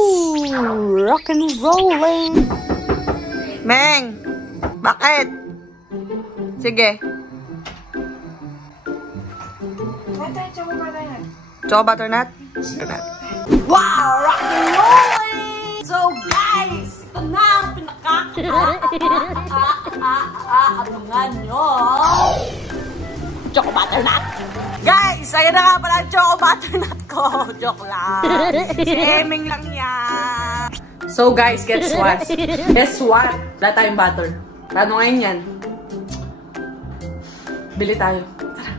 Woo! Rock and rolling! Meng! Bakit? Sige. Choco butternut? Wow! Rock and rolling! So guys, ito na ang pinaka-abangan nyo. Choco butternut! Guys, ayun na nga pala ang choco butternut ko. Joke lang. Shaming lang yan. So guys, guess what? Guess what? Wala tayong butter. Paano ngayon yan? Bili tayo. Tara.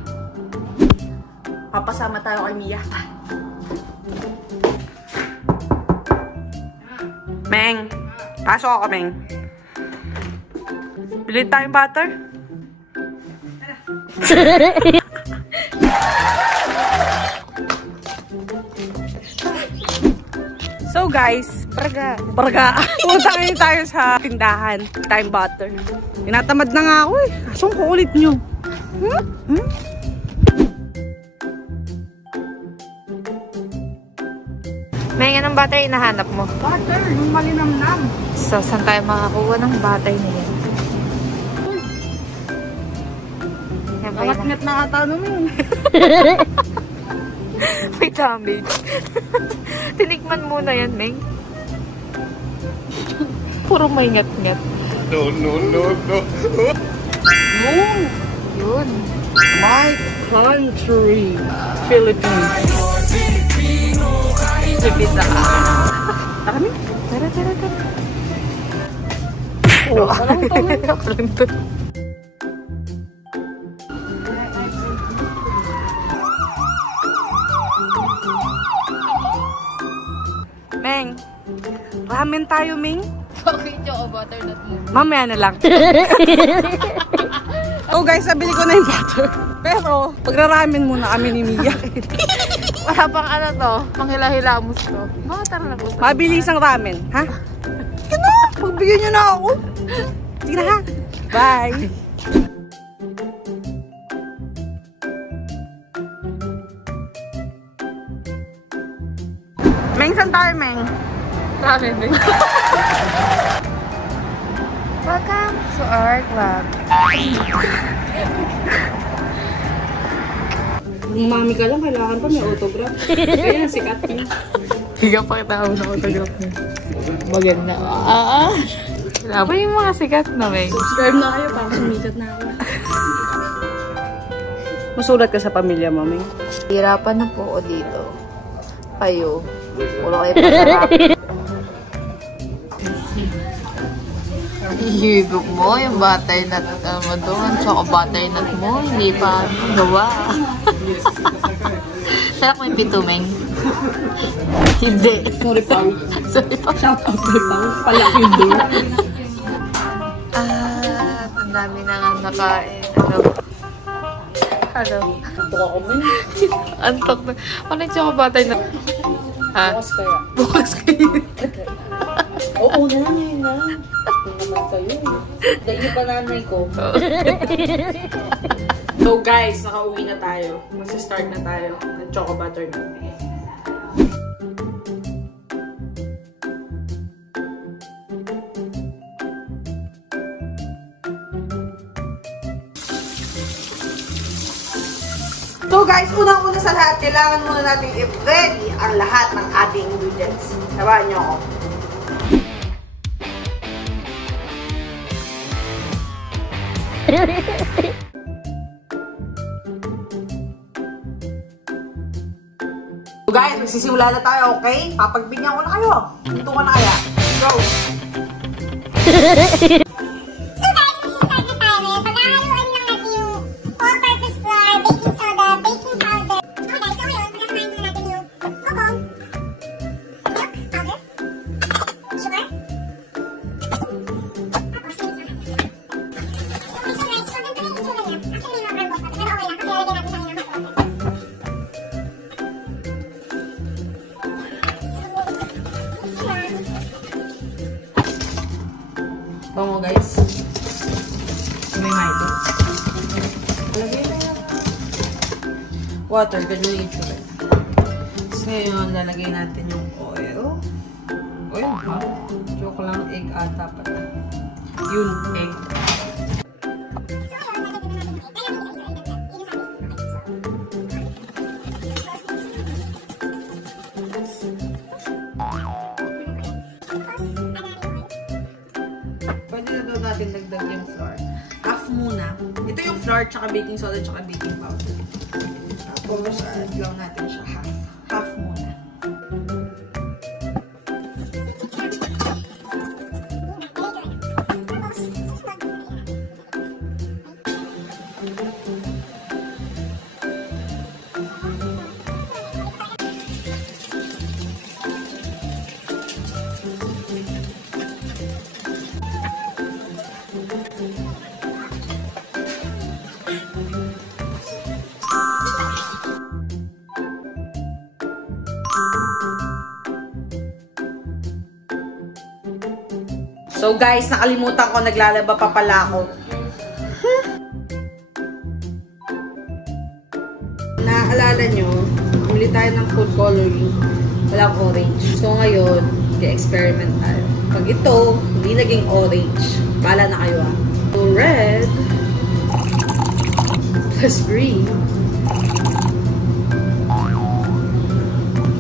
Papasama tayo kay Mia. Meng, pasok ako, Meng. Bili tayong butter. So guys, Parga. Punta ngayon tayo sa tindahan. Time butter. Tinatamad na nga ako eh. Kasong kukulit nyo. May anong butter hinahanap mo? Butter, yung malinamnam. So, saan tayo makakuha ng butter na yan? Angat-ngat na ata naman. Wait lang, babe. Tinikman muna yan, Meng. Puro may ngat-ngat. No. Yun. My country, Philippines. Pipita ka. Kami? Tara. Oh, walang to. Meng, ramen tayo, Meng. Okay, choco butternut mo. Mamaya na lang. Oh guys, nabili ko na yung butter. Pero, pagraramen muna kami ni Mia. Wala pang ano to, panghila-hilamos to. Mga tara na po. Mabilis ang ramen, ha? Sige na, pagbigyan nyo na ako. Sige na ha. Bye. Meng, saan tayo, Meng? Ramen, Meng. Welcome to our club. Kung mami ka lang, kailangan pa may autograph. Kaya sikat yun. Higa pa kita ako na autograph mo. Maganda. Wala ba yung mga sikat na, Meng? Subscribe na kayo para sumikat na ako. Masulat ka sa pamilya mo, Meng? Hirapan na po ako dito. Kayo. Puro kayo pasarap. Higop mo yung butternut mo doon. Choco butternut mo. Hindi pa gawa. Sarap mo yung pito, Meng? Hindi. Sorry, Pao. Sorry pa. Shout out kay Pao. Palaki hindi. Ang dami na nga nakain. Ano? Antok ako, Meng. Antok na. Ano yung choco butternut? Bukas kaya. Bukas kayo. Oo na, ngayon na. Hindi naman kayo. Dahil yung pananay ko. So guys, nakauwi na tayo. Mag-start na tayo ng choco butternut. So guys, unang-una sa lahat, kailangan muna natin i-ready ang lahat ng ating ingredients. Sabahan niyo ako. So guys, magsisimula na tayo, okay? Papagbigyan ko na kayo. Ito ka na kaya. Go! Bango guys. May mayo. Lagay na yung water, ganun yung sugar. Tapos ngayon, lalagay natin yung oil. yun, ha? Joke lang, egg ata pala. Yun, egg. Pwede na daw natin dagdag yung flour. Half muna. Ito yung flour, tsaka baking soda, tsaka baking powder. Tapos, add lang natin siya half. Half muna. So guys, nakalimutan ko, naglalaba pa pala ako. Naalala nyo, bumili tayo ng food coloring. Walang orange. So ngayon, i-experiment tayo. Pag ito, hindi naging orange, bala na kayo ah. So red plus green.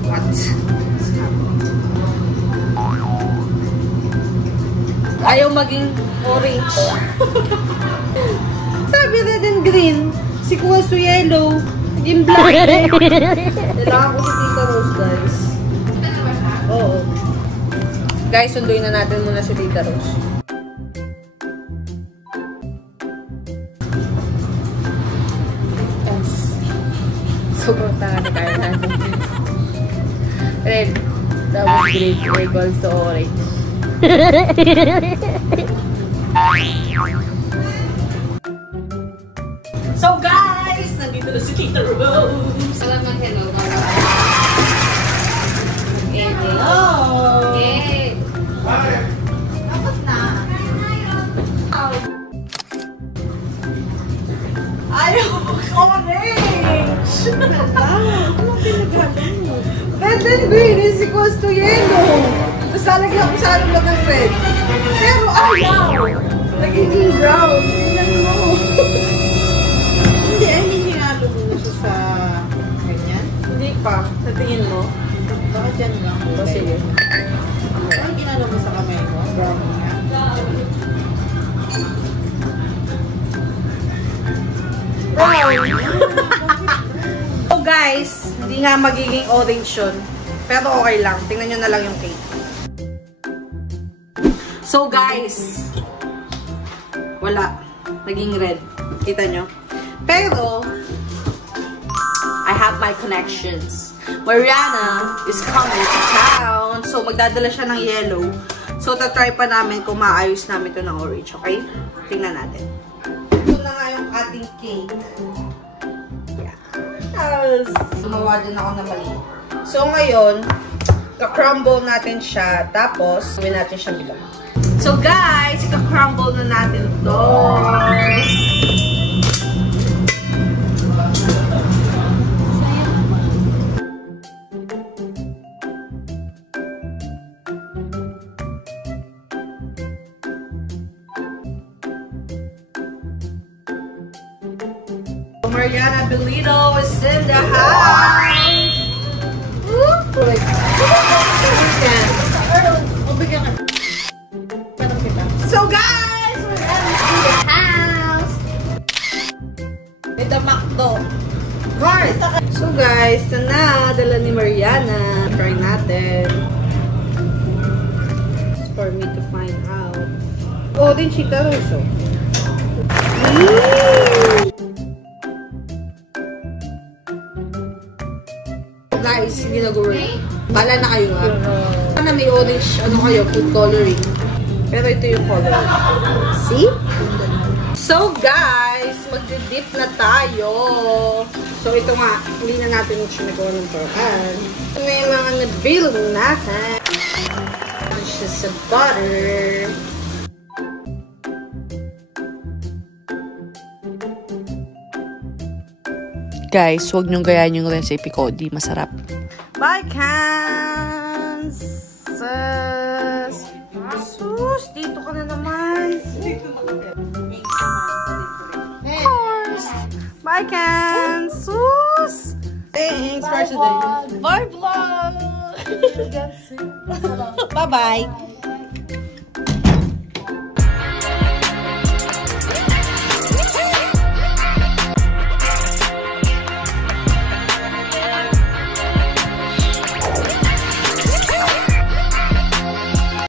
What? Ayaw maging orange. Sabi red and green. Si Kuya su yellow. Naging black. Kailangan ko si Tita Rose, guys. Oo. Guys, sunduin na natin muna si Tita Rose. Yes. Sobrang tanga na kaya natin. Red. Tapos green. Red also orange. So guys, nandito na si Tita Rose. Salamat, hello. Hello. Yay! Tapos na. Ayaw orange. Ano pinaghahan mo? Red and green is equals to yellow. Tapos lalagyan ko sa along ng red. Pero ayaw! Nagiging brown. Tingnan mo. Hindi, ay hindi nga mo siya sa ganyan. Hindi pa. Sa tingin mo? Baka dyan lang. O sige. Ay, ginano mo sa kamay mo? Brown nga. So guys, hindi nga magiging orange yun. Pero okay lang. Tingnan nyo na lang yung cake. So guys, wala. Naging red. Kita nyo? Pero, I have my connections. Mariana is coming to town. So, magdadala siya ng yellow. So, tatry pa namin kung maayos namin ito ng orange. Okay? Tingnan natin. Ito na nga yung ating cake. Yeah. Yes. Gumawa din ako na mali. So, ngayon, ka-crumble natin siya. Tapos, gawin natin siya bilang. So, guys, ka-crumble na natin ito. Mariana Belito is in the house. So guys, we're in the house. Ito McDo. Cars. So guys, na dala ni Mariana. Try natin. For me to find out. Oh, din Chita Rosso. Guys, hindi nag-work. Bala na kayo ha. Sana may orange, ano kayo, food coloring. Pero ito yung coloring. See? So guys, magdi-dip na tayo. So ito nga, hindi na natin sinagawa ng paraan. Ito na yung mga nabilog natin. It's just a butter. Guys, huwag niyong gayaan yung recipe ko. Di masarap. Bye, cans! Bye, Ken! Sus! Thanks for today. Bye, vlog! Bye-bye!